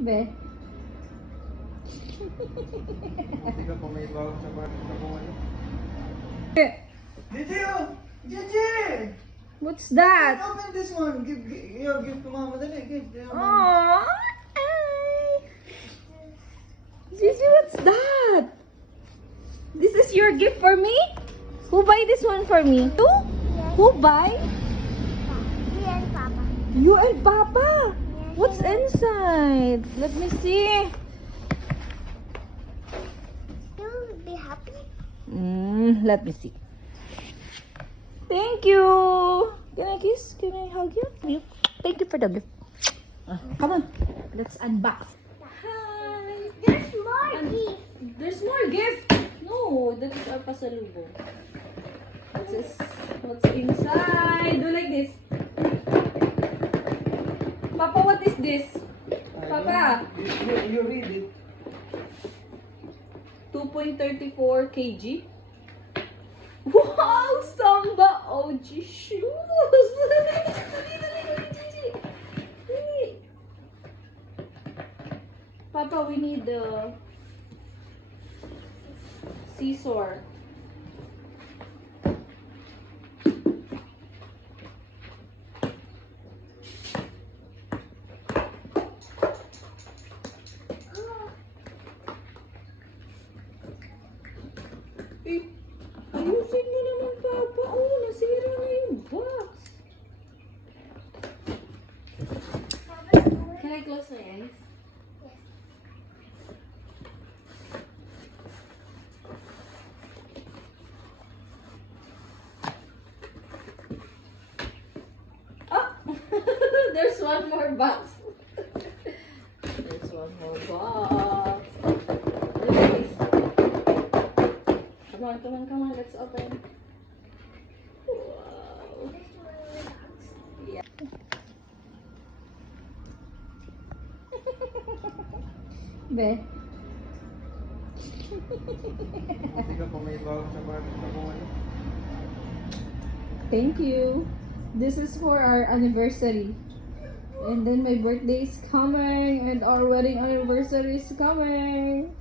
Be. Hindi ka pa may bawang sa kung ano. Gigi! Oh! Gigi! What's that? Open this one. Give to mama. Dali, give. Aww. Gigi, what's that? This is your gift for me? Who buy this one for me? You? Who buy? You and Papa. You and Papa. What's inside? Let me see. You will be happy. Let me see. Thank you. Can I kiss? Can I hug you? Thank you for the gift. Come on. Let's unbox. Hi. There's more gift. There's more gift. No, that is our pasalubong. What's inside? Do like this. Papa, what is this? Papa. You read it. 2.34 kg. Wow! Samba OG shoes! Dali. Papa, we need the scissor. Eh, ayusin mo naman, Papa. Oh, nasira na yung box. Can I close my eyes? Oh! There's one more box. There's one more box. Look at this. Come on, let's open. Wow. Yeah. Be. Hindi ka pa may bawang sa kung ano. Thank you. This is for our anniversary. And then my birthday is coming and our wedding anniversary is coming.